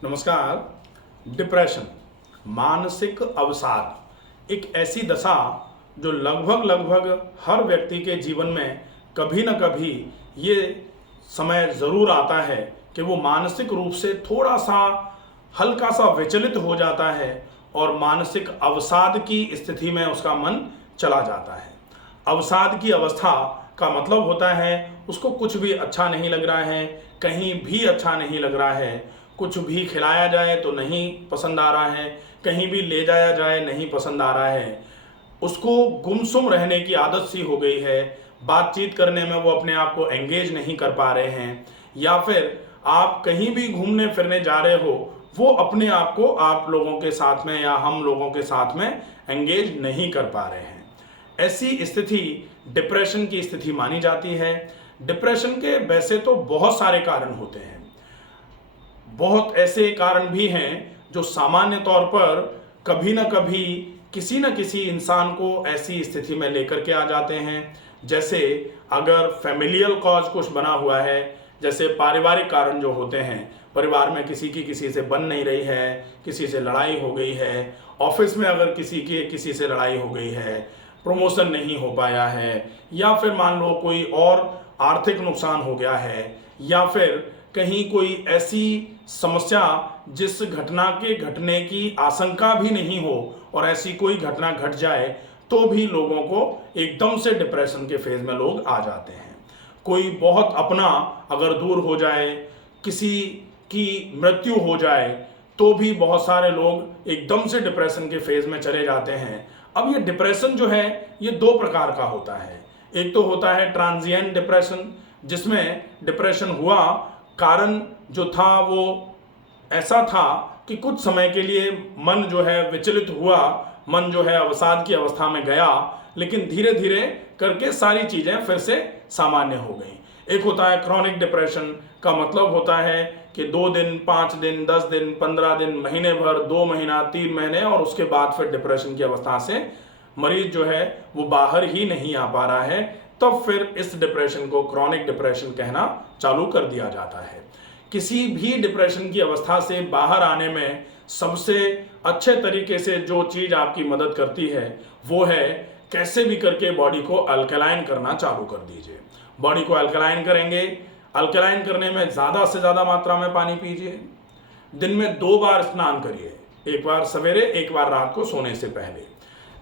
नमस्कार। डिप्रेशन, मानसिक अवसाद एक ऐसी दशा जो लगभग हर व्यक्ति के जीवन में कभी न कभी ये समय ज़रूर आता है कि वो मानसिक रूप से थोड़ा सा हल्का सा विचलित हो जाता है और मानसिक अवसाद की स्थिति में उसका मन चला जाता है। अवसाद की अवस्था का मतलब होता है उसको कुछ भी अच्छा नहीं लग रहा है, कहीं भी अच्छा नहीं लग रहा है, कुछ भी खिलाया जाए तो नहीं पसंद आ रहा है, कहीं भी ले जाया जाए नहीं पसंद आ रहा है, उसको गुमसुम रहने की आदत सी हो गई है, बातचीत करने में वो अपने आप को एंगेज नहीं कर पा रहे हैं, या फिर आप कहीं भी घूमने फिरने जा रहे हो वो अपने आप को आप लोगों के साथ में या हम लोगों के साथ में एंगेज नहीं कर पा रहे हैं। ऐसी स्थिति डिप्रेशन की स्थिति मानी जाती है। डिप्रेशन के वैसे तो बहुत सारे कारण होते हैं, बहुत ऐसे कारण भी हैं जो सामान्य तौर पर कभी ना कभी किसी न किसी इंसान को ऐसी स्थिति में लेकर के आ जाते हैं। जैसे अगर फैमिलियल कॉज कुछ बना हुआ है, जैसे पारिवारिक कारण जो होते हैं, परिवार में किसी की किसी से बन नहीं रही है, किसी से लड़ाई हो गई है, ऑफिस में अगर किसी की किसी से लड़ाई हो गई है, प्रमोशन नहीं हो पाया है, या फिर मान लो कोई और आर्थिक नुकसान हो गया है, या फिर कहीं कोई ऐसी समस्या जिस घटना के घटने की आशंका भी नहीं हो और ऐसी कोई घटना घट जाए तो भी लोगों को एकदम से डिप्रेशन के फेज में लोग आ जाते हैं। कोई बहुत अपना अगर दूर हो जाए, किसी की मृत्यु हो जाए तो भी बहुत सारे लोग एकदम से डिप्रेशन के फेज में चले जाते हैं। अब ये डिप्रेशन जो है ये दो प्रकार का होता है। एक तो होता है ट्रांजिएंट डिप्रेशन, जिसमें डिप्रेशन हुआ, कारण जो था वो ऐसा था कि कुछ समय के लिए मन जो है विचलित हुआ, मन जो है अवसाद की अवस्था में गया, लेकिन धीरे धीरे करके सारी चीज़ें फिर से सामान्य हो गई। एक होता है क्रॉनिक डिप्रेशन, का मतलब होता है कि 2 दिन, 5 दिन, 10 दिन, 15 दिन, महीने भर, 2 महीना, 3 महीने, और उसके बाद फिर डिप्रेशन की अवस्था से मरीज जो है वो बाहर ही नहीं आ पा रहा है, तब फिर इस डिप्रेशन को क्रॉनिक डिप्रेशन कहना चालू कर दिया जाता है। किसी भी डिप्रेशन की अवस्था से बाहर आने में सबसे अच्छे तरीके से जो चीज़ आपकी मदद करती है वो है कैसे भी करके बॉडी को अल्कलाइन करना चालू कर दीजिए। बॉडी को अल्कलाइन करेंगे, अल्कलाइन करने में ज़्यादा से ज़्यादा मात्रा में पानी पीजिए। दिन में 2 बार स्नान करिए, एक बार सवेरे, एक बार रात को सोने से पहले।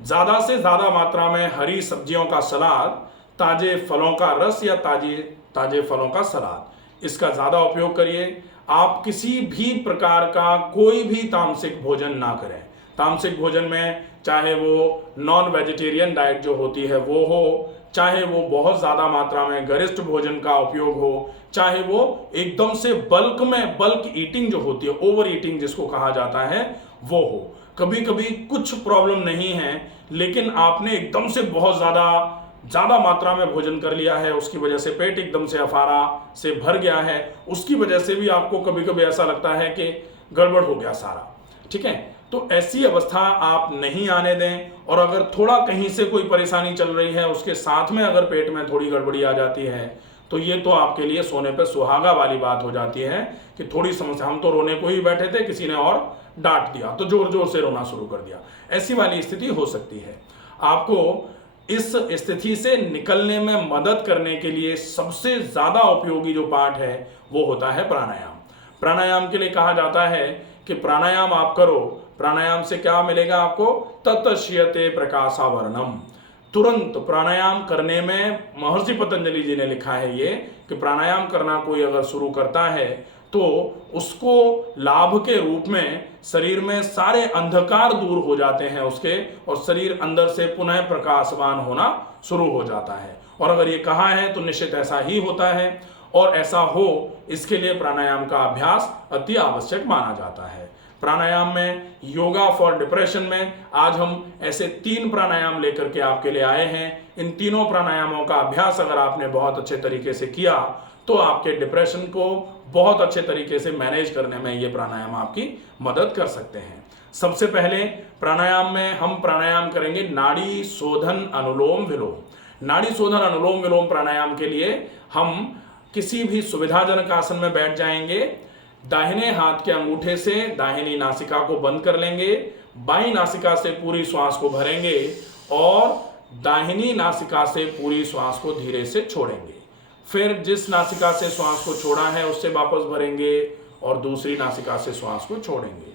ज़्यादा से ज़्यादा मात्रा में हरी सब्जियों का सलाद, ताजे फलों का रस या ताजे फलों का सलाद, इसका ज़्यादा उपयोग करिए। आप किसी भी प्रकार का कोई भी तामसिक भोजन ना करें। तामसिक भोजन में चाहे वो नॉन वेजिटेरियन डाइट जो होती है वो हो, चाहे वो बहुत ज़्यादा मात्रा में गरिष्ठ भोजन का उपयोग हो, चाहे वो एकदम से बल्क ईटिंग जो होती है, ओवर ईटिंग जिसको कहा जाता है, वो हो। कभी कभी कुछ प्रॉब्लम नहीं है, लेकिन आपने एकदम से बहुत ज़्यादा मात्रा में भोजन कर लिया है, उसकी वजह से पेट एकदम से अफारा से भर गया है, उसकी वजह से भी आपको कभी कभी ऐसा लगता है कि गड़बड़ हो गया सारा। ठीक है, तो ऐसी अवस्था आप नहीं आने दें। और अगर थोड़ा कहीं से कोई परेशानी चल रही है, उसके साथ में अगर पेट में थोड़ी गड़बड़ी आ जाती है, तो ये तो आपके लिए सोने पे सुहागा वाली बात हो जाती है कि थोड़ी समस्या, हम तो रोने को ही बैठे थे, किसी ने और डांट दिया तो जोर जोर से रोना शुरू कर दिया, ऐसी वाली स्थिति हो सकती है। आपको इस स्थिति से निकलने में मदद करने के लिए सबसे ज़्यादा उपयोगी जो पार्ट है वो होता है प्राणायाम। प्राणायाम के लिए कहा जाता है कि प्राणायाम आप करो, प्राणायाम से क्या मिलेगा आपको, ततश्यते प्रकाशावरणम। तुरंत प्राणायाम करने में महर्षि पतंजलि जी ने लिखा है ये कि प्राणायाम करना कोई अगर शुरू करता है तो उसको लाभ के रूप में शरीर में सारे अंधकार दूर हो जाते हैं उसके, और शरीर अंदर से पुनः प्रकाशवान होना शुरू हो जाता है। और अगर ये कहा है तो निश्चित ऐसा ही होता है, और ऐसा हो इसके लिए प्राणायाम का अभ्यास अति आवश्यक माना जाता है। प्राणायाम में योगा फॉर डिप्रेशन में आज हम ऐसे 3 प्राणायाम लेकर के आपके लिए आए हैं। इन तीनों प्राणायामों का अभ्यास अगर आपने बहुत अच्छे तरीके से किया तो आपके डिप्रेशन को बहुत अच्छे तरीके से मैनेज करने में ये प्राणायाम आपकी मदद कर सकते हैं। सबसे पहले प्राणायाम में हम प्राणायाम करेंगे नाड़ी शोधन अनुलोम विलोम। नाड़ी शोधन अनुलोम विलोम प्राणायाम के लिए हम किसी भी सुविधाजनक आसन में बैठ जाएंगे, दाहिने हाथ के अंगूठे से दाहिनी नासिका को बंद कर लेंगे, बाईं नासिका से पूरी श्वास को भरेंगे और दाहिनी नासिका से पूरी श्वास को धीरे से छोड़ेंगे। फिर जिस नासिका से श्वास को छोड़ा है उससे वापस भरेंगे और दूसरी नासिका से श्वास को छोड़ेंगे।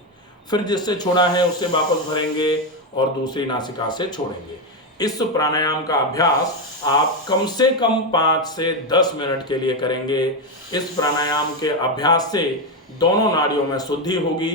फिर जिससे छोड़ा है उससे वापस भरेंगे और दूसरी नासिका से छोड़ेंगे। इस प्राणायाम का अभ्यास आप कम से कम 5 से 10 मिनट के लिए करेंगे। इस प्राणायाम के अभ्यास से दोनों नाड़ियों में शुद्धि होगी।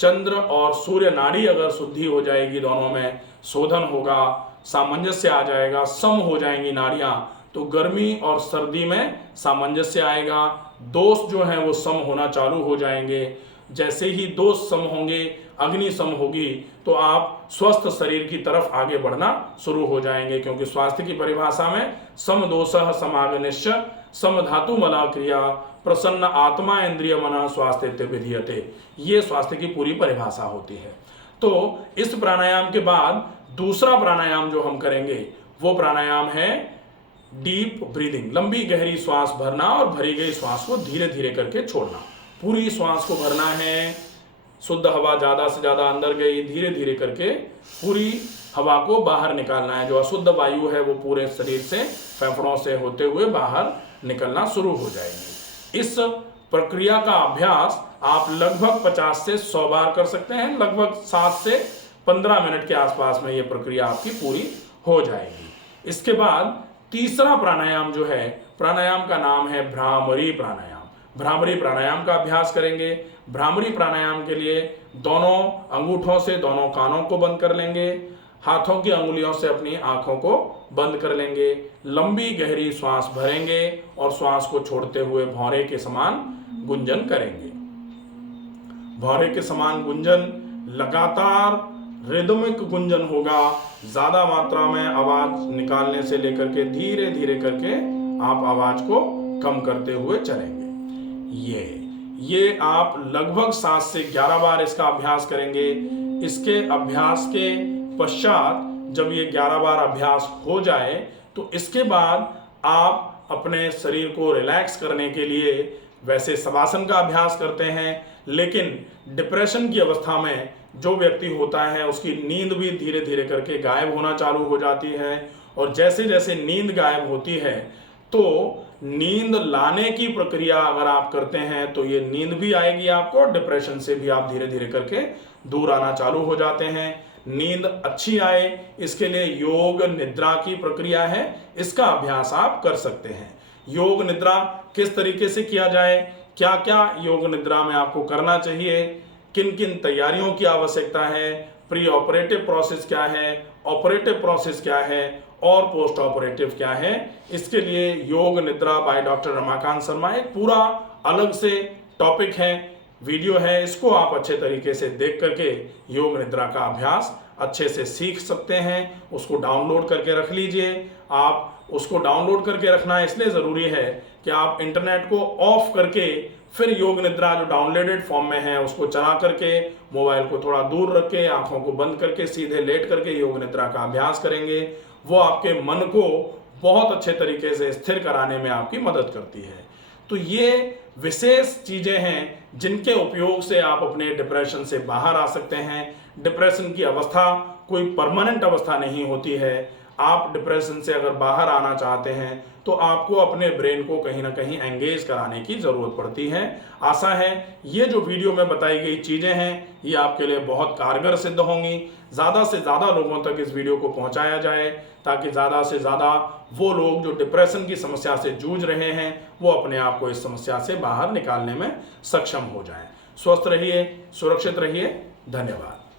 चंद्र और सूर्य नाड़ी अगर शुद्धि हो जाएगी, दोनों में शोधन होगा, सामंजस्य आ जाएगा, सम हो जाएंगी नाड़ियां, तो गर्मी और सर्दी में सामंजस्य आएगा, दोष जो है वो सम होना चालू हो जाएंगे। जैसे ही दोष सम होंगे, अग्नि सम होगी, तो आप स्वस्थ शरीर की तरफ आगे बढ़ना शुरू हो जाएंगे। क्योंकि स्वास्थ्य की परिभाषा में सम दोषः समाग्निश्च सम धातु मला क्रिया प्रसन्न आत्मा इंद्रिय मन स्वास्थ्य विधीयते, ये स्वास्थ्य की पूरी परिभाषा होती है। तो इस प्राणायाम के बाद दूसरा प्राणायाम जो हम करेंगे वो प्राणायाम है डीप ब्रीदिंग, लंबी गहरी श्वास भरना और भरी गई श्वास को धीरे धीरे करके छोड़ना। पूरी श्वास को भरना है, शुद्ध हवा ज़्यादा से ज़्यादा अंदर गई, धीरे धीरे करके पूरी हवा को बाहर निकालना है। जो अशुद्ध वायु है वो पूरे शरीर से, फेफड़ों से होते हुए बाहर निकलना शुरू हो जाएगी। इस प्रक्रिया का अभ्यास आप लगभग 50 से 100 बार कर सकते हैं। लगभग 7 से 15 मिनट के आसपास में ये प्रक्रिया आपकी पूरी हो जाएगी। इसके बाद तीसरा प्राणायाम जो है, प्राणायाम का नाम है भ्रामरी प्राणायाम। भ्रामरी प्राणायाम का अभ्यास करेंगे। भ्रामरी प्राणायाम के लिए दोनों अंगूठों से दोनों कानों को बंद कर लेंगे, हाथों की अंगुलियों से अपनी आंखों को बंद कर लेंगे, लंबी गहरी श्वास भरेंगे और श्वास को छोड़ते हुए भौरे के समान गुंजन करेंगे। भौरे के समान गुंजन लगातार रिदमिक गुंजन होगा। ज्यादा मात्रा में आवाज निकालने से लेकर के धीरे धीरे करके आप आवाज को कम करते हुए चलेंगे। ये आप लगभग 7 से 11 बार इसका अभ्यास करेंगे। इसके अभ्यास के पश्चात जब ये 11 बार अभ्यास हो जाए तो इसके बाद आप अपने शरीर को रिलैक्स करने के लिए वैसे शवासन का अभ्यास करते हैं, लेकिन डिप्रेशन की अवस्था में जो व्यक्ति होता है उसकी नींद भी धीरे धीरे करके गायब होना चालू हो जाती है। और जैसे जैसे नींद गायब होती है तो नींद लाने की प्रक्रिया अगर आप करते हैं तो ये नींद भी आएगी आपको, डिप्रेशन से भी आप धीरे धीरे करके दूर आना चालू हो जाते हैं। नींद अच्छी आए इसके लिए योग निद्रा की प्रक्रिया है, इसका अभ्यास आप कर सकते हैं। योग निद्रा किस तरीके से किया जाए, क्या क्या योग निद्रा में आपको करना चाहिए, किन किन तैयारियों की आवश्यकता है, प्री ऑपरेटिव प्रोसेस क्या है, ऑपरेटिव प्रोसेस क्या है और पोस्ट ऑपरेटिव क्या है, इसके लिए योग निद्रा बाय डॉक्टर रमाकांत शर्मा एक पूरा अलग से टॉपिक है, वीडियो है। इसको आप अच्छे तरीके से देख करके योग निद्रा का अभ्यास अच्छे से सीख सकते हैं। उसको डाउनलोड करके रख लीजिए। आप उसको डाउनलोड करके रखना इसलिए ज़रूरी है कि आप इंटरनेट को ऑफ करके फिर योग निद्रा जो डाउनलोडेड फॉर्म में है उसको चला करके मोबाइल को थोड़ा दूर रख के आंखों को बंद करके सीधे लेट करके योग निद्रा का अभ्यास करेंगे। वो आपके मन को बहुत अच्छे तरीके से स्थिर कराने में आपकी मदद करती है। तो ये विशेष चीज़ें हैं जिनके उपयोग से आप अपने डिप्रेशन से बाहर आ सकते हैं। डिप्रेशन की अवस्था कोई परमानेंट अवस्था नहीं होती है। आप डिप्रेशन से अगर बाहर आना चाहते हैं तो आपको अपने ब्रेन को कहीं ना कहीं एंगेज कराने की ज़रूरत पड़ती है। आशा है ये जो वीडियो में बताई गई चीज़ें हैं ये आपके लिए बहुत कारगर सिद्ध होंगी। ज़्यादा से ज़्यादा लोगों तक इस वीडियो को पहुंचाया जाए ताकि ज़्यादा से ज़्यादा वो लोग जो डिप्रेशन की समस्या से जूझ रहे हैं वो अपने आप को इस समस्या से बाहर निकालने में सक्षम हो जाएं। स्वस्थ रहिए, सुरक्षित रहिए। धन्यवाद।